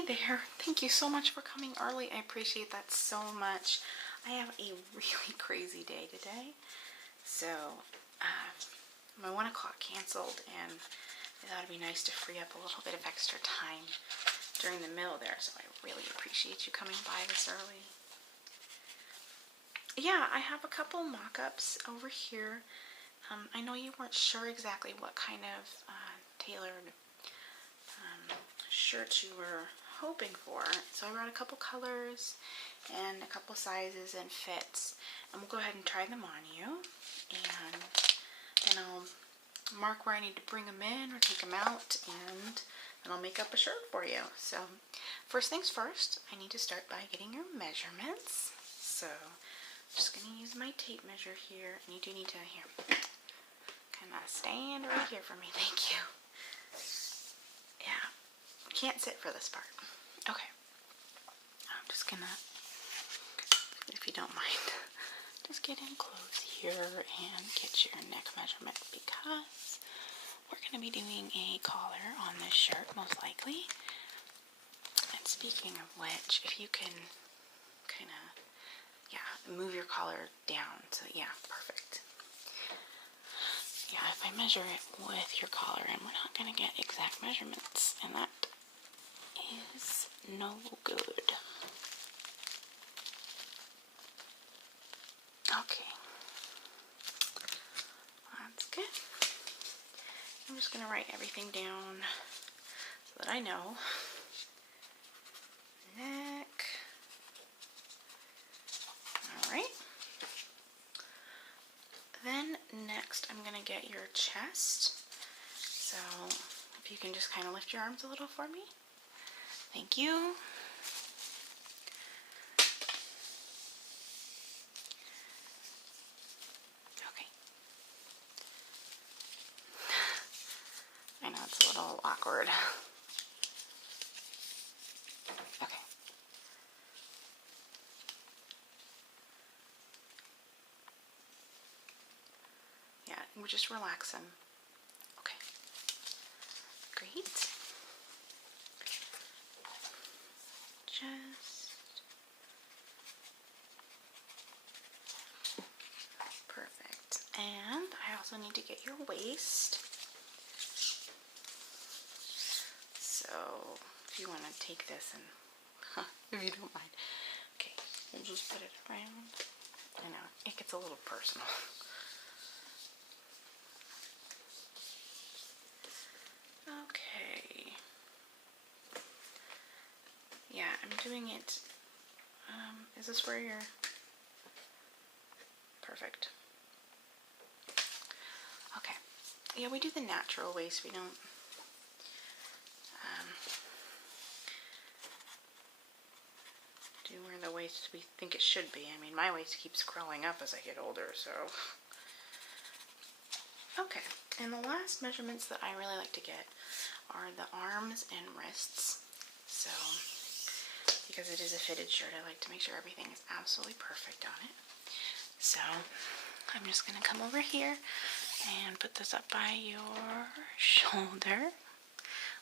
Hey there. Thank you so much for coming early. I appreciate that so much. I have a really crazy day today. So, my 1 o'clock canceled, and I thought it'd be nice to free up a little bit of extra time during the middle there. So I really appreciate you coming by this early. Yeah, I have a couple mock-ups over here. I know you weren't sure exactly what kind of tailored shirt you were hoping for, so I brought a couple colors and a couple sizes and fits, and we'll go ahead and try them on you, and then I'll mark where I need to bring them in or take them out, and then I'll make up a shirt for you. So first things first, I need to start by getting your measurements. So I'm just going to use my tape measure here, and you do need to kind of stand right here for me. Thank you. Yeah, can't sit for this part. Okay, I'm just gonna, if you don't mind, just get in close here and get your neck measurement, because we're going to be doing a collar on this shirt most likely. And speaking of which, if you can kind of, move your collar down, so yeah, perfect. Yeah, if I measure it with your collar in, we're not going to get exact measurements, and that is no good. Okay, that's good. I'm just going to write everything down so that I know. Neck. Alright. Then next I'm going to get your chest. So if you can just kind of lift your arms a little for me. Thank you. Okay. I know it's a little awkward. Okay. Yeah, we're just relaxing. Okay. Great. Just perfect. And I also need to get your waist. So if you want to take this and, if you don't mind. Okay, we'll just put it around. I know, it gets a little personal. Okay. Yeah, I'm doing it. Is this where you're? Perfect. Okay. Yeah, we do the natural waist. We don't. Do where the waist we think it should be. I mean, my waist keeps growing up as I get older, so. Okay. And the last measurements that I really like to get are the arms and wrists. So, because it is a fitted shirt, I like to make sure everything is absolutely perfect on it. So, I'm just going to come over here and put this up by your shoulder.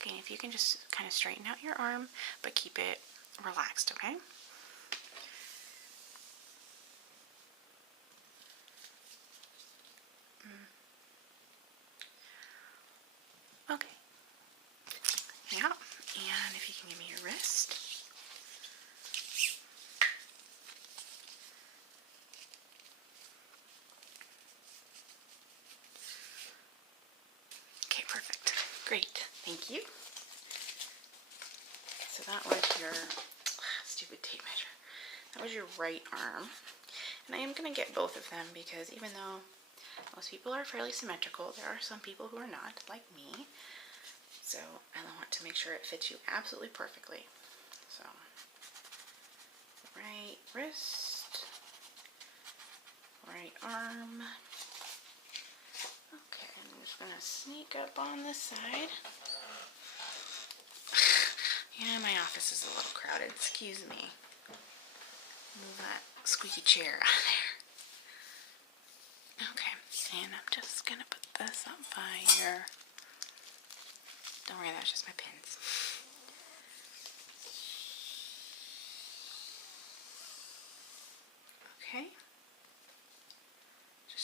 Okay, if you can just kind of straighten out your arm, but keep it relaxed, okay? Okay. Yeah, and if you can give me your wrist. Okay, perfect. Great. Thank you. So that was your stupid tape measure. That was your right arm. And I am going to get both of them because even though most people are fairly symmetrical, there are some people who are not, like me. So I want to make sure it fits you absolutely perfectly. So, right wrist, right arm. Okay, I'm just going to sneak up on this side. Yeah, my office is a little crowded. Excuse me. Move that squeaky chair out of there. Okay, and I'm just going to put this up by your... Don't worry, that's just my pins.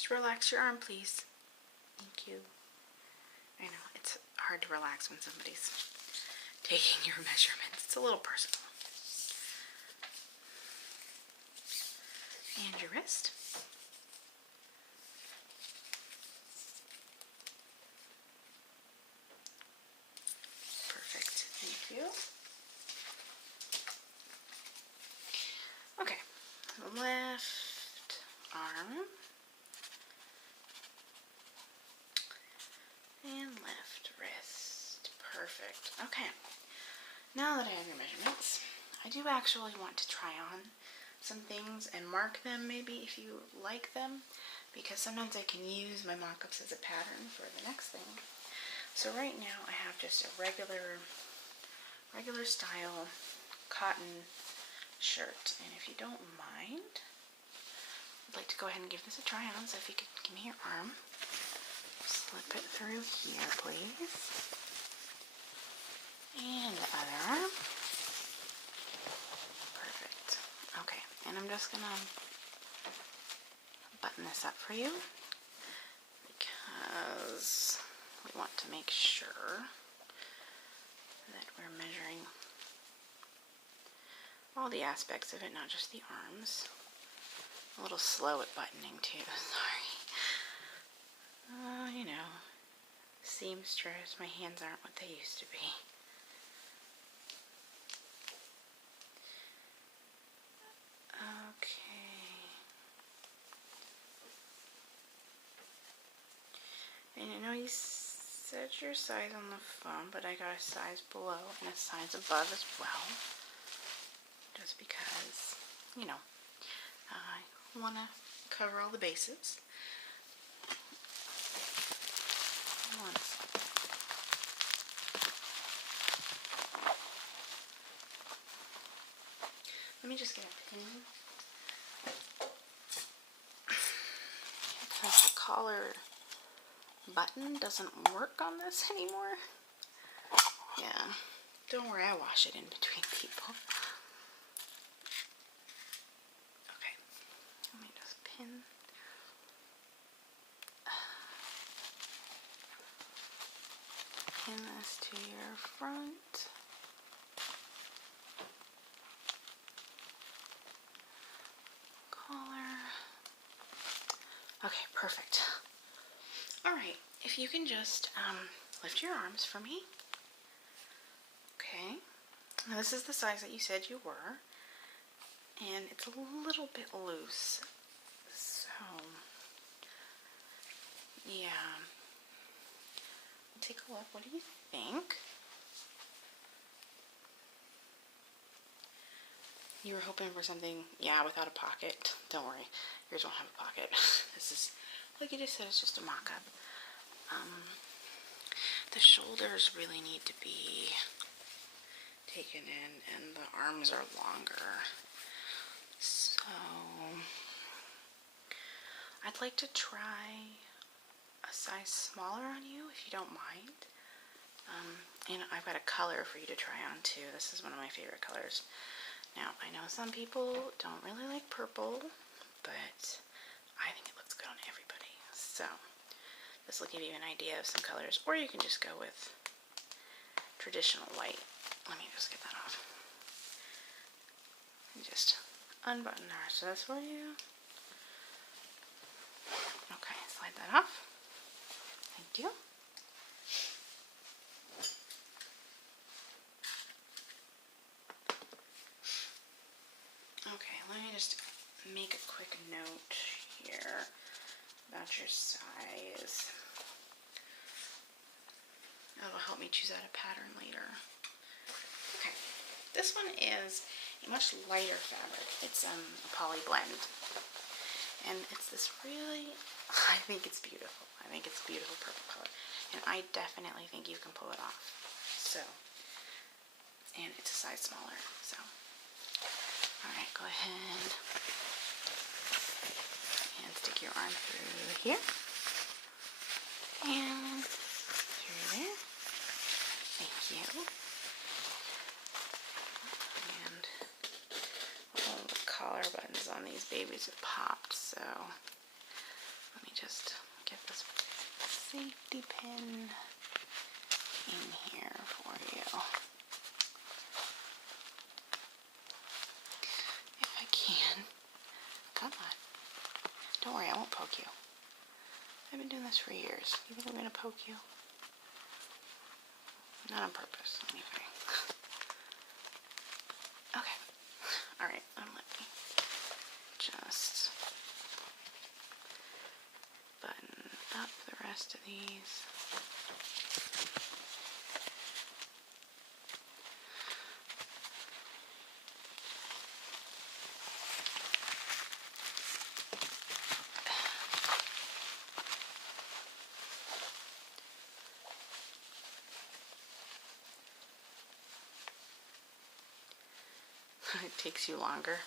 Just relax your arm, please. Thank you. I know, it's hard to relax when somebody's taking your measurements. It's a little personal. And your wrist. Perfect. Thank you. Okay. Left arm. And left wrist. Perfect. Okay. Now that I have your measurements, I do actually want to try on some things and mark them maybe if you like them, because sometimes I can use my mock-ups as a pattern for the next thing. So right now I have just a regular style cotton shirt, and if you don't mind, I'd like to go ahead and give this a try on. So if you could give me your arm, slip it through here, please, and the other arm. Perfect. Okay, and I'm just gonna button this up for you because we want to make sure that we're measuring all the aspects of it, not just the arms. A little slow at buttoning too, sorry. You know, seamstress, my hands aren't what they used to be. Okay. And I know you said your size on the phone, but I got a size below and a size above as well. Just because, you know, I want to cover all the bases. One second. Let me just get a pin. Because the collar button doesn't work on this anymore. Yeah, don't worry, I wash it in between people. Okay, let me just pin. Pin this to your front. Collar. Okay, perfect. Alright, if you can just lift your arms for me. Okay. Now this is the size that you said you were. And it's a little bit loose. So, yeah. Take a look. What do you think? You were hoping for something, yeah, without a pocket. Don't worry, yours won't have a pocket. This is, like you just said, it's just a mock-up. The shoulders really need to be taken in, and the arms are longer. So, I'd like to try a size smaller on you, if you don't mind. And I've got a color for you to try on too. This is one of my favorite colors. Now, I know some people don't really like purple, but I think it looks good on everybody. So, this will give you an idea of some colors, or you can just go with traditional white. Let me just get that off. And just unbutton the rest of this for you. Okay, slide that off. Thank you. Okay, let me just make a quick note here about your size. That'll help me choose out a pattern later. Okay, this one is a much lighter fabric. It's a poly blend. And it's this really, I think it's beautiful. I think it's a beautiful purple color. And I definitely think you can pull it off. So, and it's a size smaller, so. Alright, go ahead and stick your arm through here. And through there. Thank you. And all the collar buttons on these babies have popped, so let me just get this safety pin in here for you. If I can. Come on. Don't worry, I won't poke you. I've been doing this for years. You think I'm going to poke you? Not on purpose, anyway. Okay. Alright, let me just button up the rest of these. It takes you longer.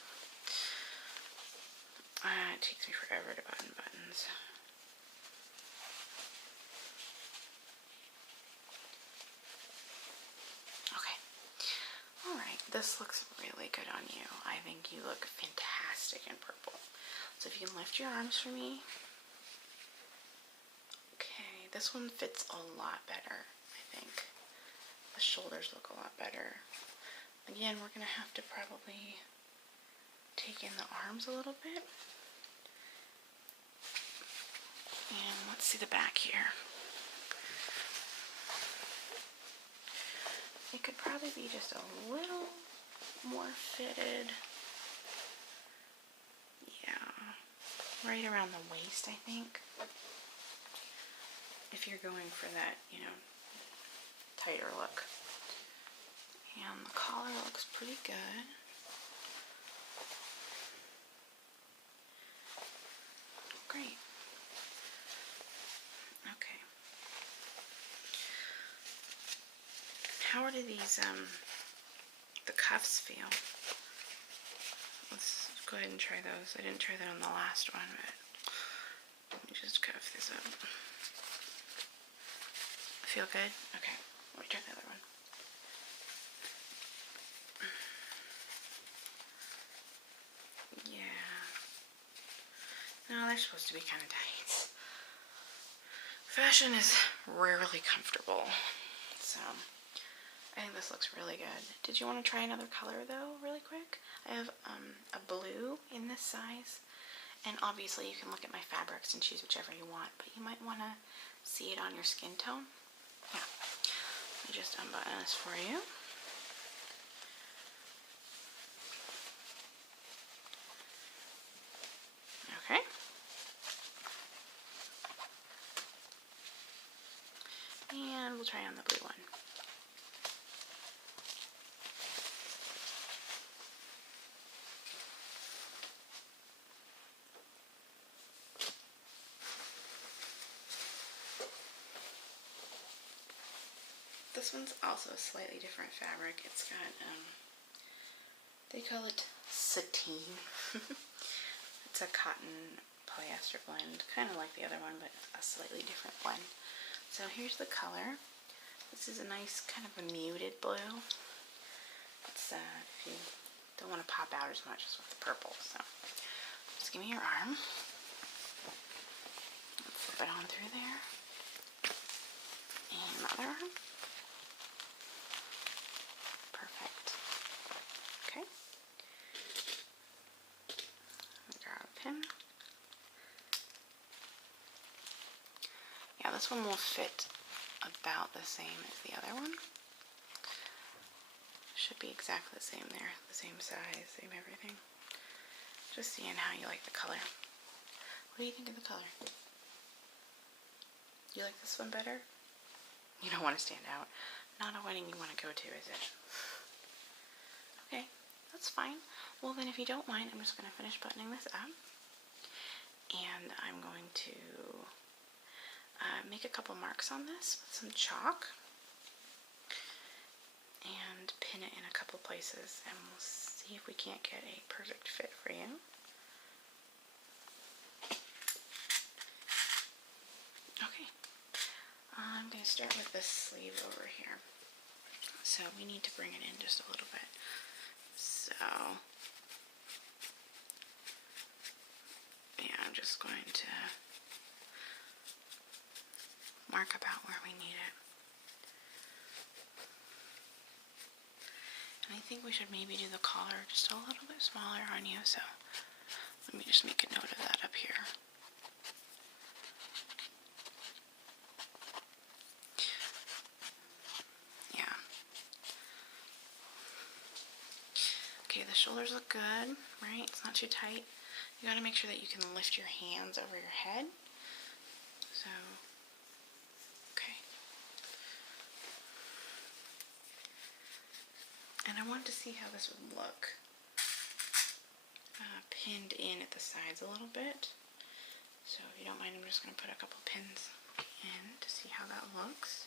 It takes me forever to button buttons. Okay. Alright, this looks really good on you. I think you look fantastic in purple. So if you can lift your arms for me. Okay, this one fits a lot better, I think. The shoulders look a lot better. Again, we're going to have to probably take in the arms a little bit. And let's see the back here. It could probably be just a little more fitted. Yeah, right around the waist, I think. If you're going for that, you know, tighter look. And the collar looks pretty good. Great. Okay. How do these, the cuffs feel? Let's go ahead and try those. I didn't try that on the last one, but let me just cuff this up. Feel good? Okay. Let me try the other one. No, they're supposed to be kind of tight. Fashion is rarely comfortable, so I think this looks really good. Did you want to try another color though, really quick? I have a blue in this size, and obviously you can look at my fabrics and choose whichever you want, but you might want to see it on your skin tone. Yeah, let me just unbutton this for you. Okay. And we'll try on the blue one. This one's also a slightly different fabric. It's got, they call it sateen. It's a cotton polyester blend, kind of like the other one, but a slightly different blend. So here's the color. This is a nice kind of a muted blue. It's, if you don't want to pop out as much as with the purple, so just give me your arm. Let's slip it on through there. And another arm. Perfect. Okay. Grab a pin. Yeah, this one will fit about the same as the other one. Should be exactly the same there, the same size, same everything. Just seeing how you like the color. What do you think of the color? You like this one better? You don't want to stand out. Not a wedding you want to go to, is it? Okay, that's fine. Well then, if you don't mind, I'm just going to finish buttoning this up. And I'm going to make a couple marks on this with some chalk and pin it in a couple places, and we'll see if we can't get a perfect fit for you. Okay, I'm going to start with this sleeve over here. So we need to bring it in just a little bit. So yeah, I'm just going to think we should maybe do the collar just a little bit smaller on you, so let me just make a note of that up here. Yeah. Okay, the shoulders look good, right? It's not too tight. You gotta make sure that you can lift your hands over your head. So, okay. And I wanted to see how this would look pinned in at the sides a little bit. So if you don't mind, I'm just going to put a couple pins in to see how that looks.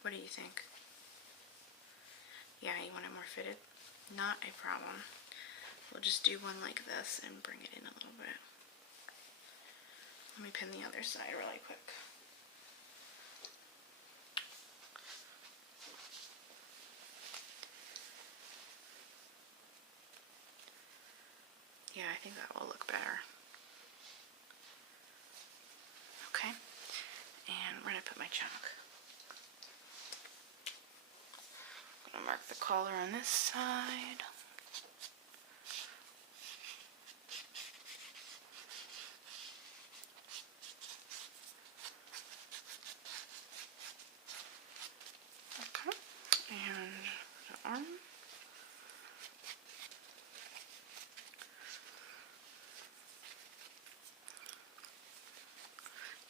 What do you think? Yeah, you want it more fitted? Not a problem. We'll just do one like this and bring it in a little bit. Let me pin the other side really quick. Yeah, I think that will look better. Okay, and we're going to put my chunk. I'm going to mark the collar on this side. Okay, and the arm.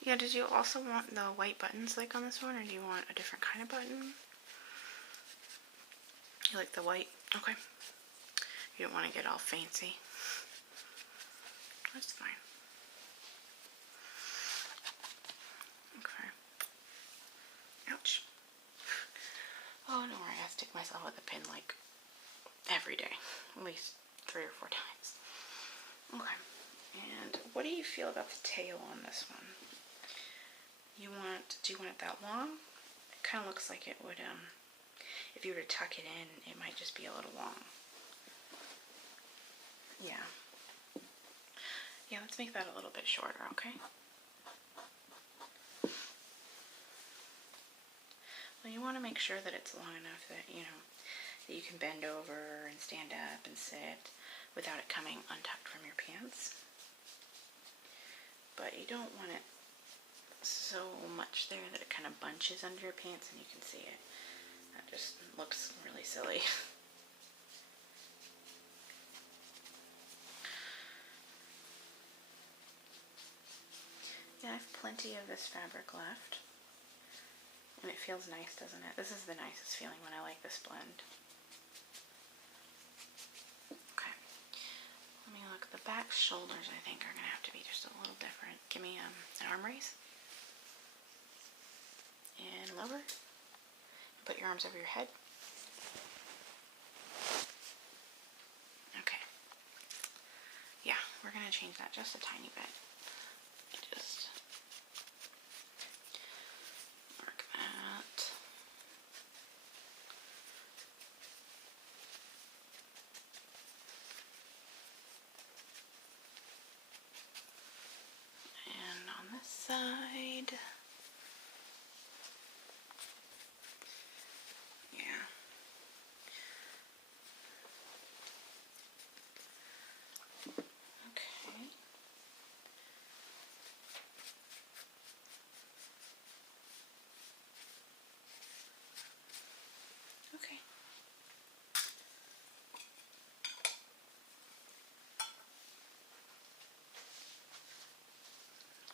Yeah, did you also want the white buttons like on this one, or do you want a different kind of button? You like the white? Okay. You don't want to get all fancy. That's fine. Okay. Ouch. Oh, don't worry, I stick myself with a pin like every day. At least 3 or 4 times. Okay. And what do you feel about the tail on this one? Do you want it that long? It kind of looks like it would, if you were to tuck it in, it might just be a little long. Yeah. Yeah, let's make that a little bit shorter, okay? Well, you want to make sure that it's long enough that, you know, that you can bend over and stand up and sit without it coming untucked from your pants. But you don't want it so much there that it kind of bunches under your pants and you can see it. That just looks really silly. Yeah, I have plenty of this fabric left. And it feels nice, doesn't it? This is the nicest feeling when I like this blend. Okay. Let me look. The back shoulders, I think, are going to have to be just a little different. Give me an arm raise. And lower. Put your arms over your head. Okay. Yeah, we're going to change that just a tiny bit. Just mark that. And on this side. Yeah. Okay. Okay.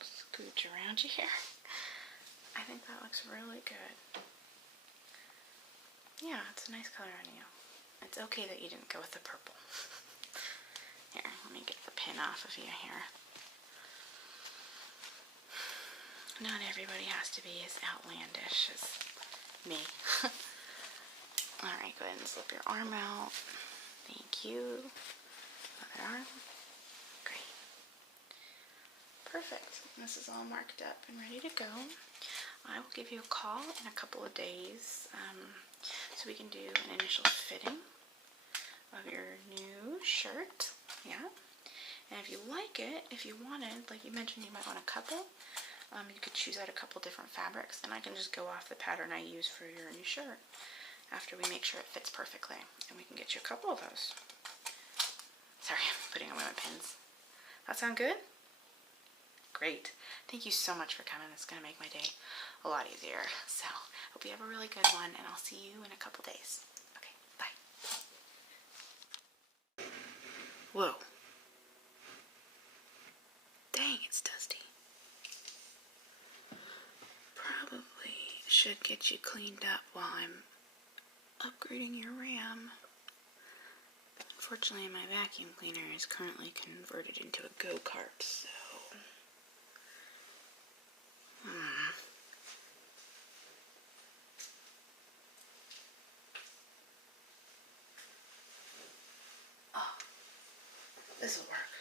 Scooch around you here. I think that looks really good. Yeah, it's a nice color on you. It's okay that you didn't go with the purple. Here, let me get the pin off of you here. Not everybody has to be as outlandish as me. Alright, go ahead and slip your arm out. Thank you. Other arm. Great. Perfect. This is all marked up and ready to go. I will give you a call in a couple of days so we can do an initial fitting of your new shirt. Yeah. And if you like it, if you wanted, like you mentioned, you might want a couple. You could choose out a couple different fabrics, and I can just go off the pattern I use for your new shirt after we make sure it fits perfectly, and we can get you a couple of those. Sorry, I'm putting away my pins. That sound good? Great. Thank you so much for coming. It's going to make my day a lot easier. So, hope you have a really good one, and I'll see you in a couple days. Okay, bye. Whoa. Dang, it's dusty. Probably should get you cleaned up while I'm upgrading your RAM. Unfortunately, my vacuum cleaner is currently converted into a go-kart, so... Oh, this will work.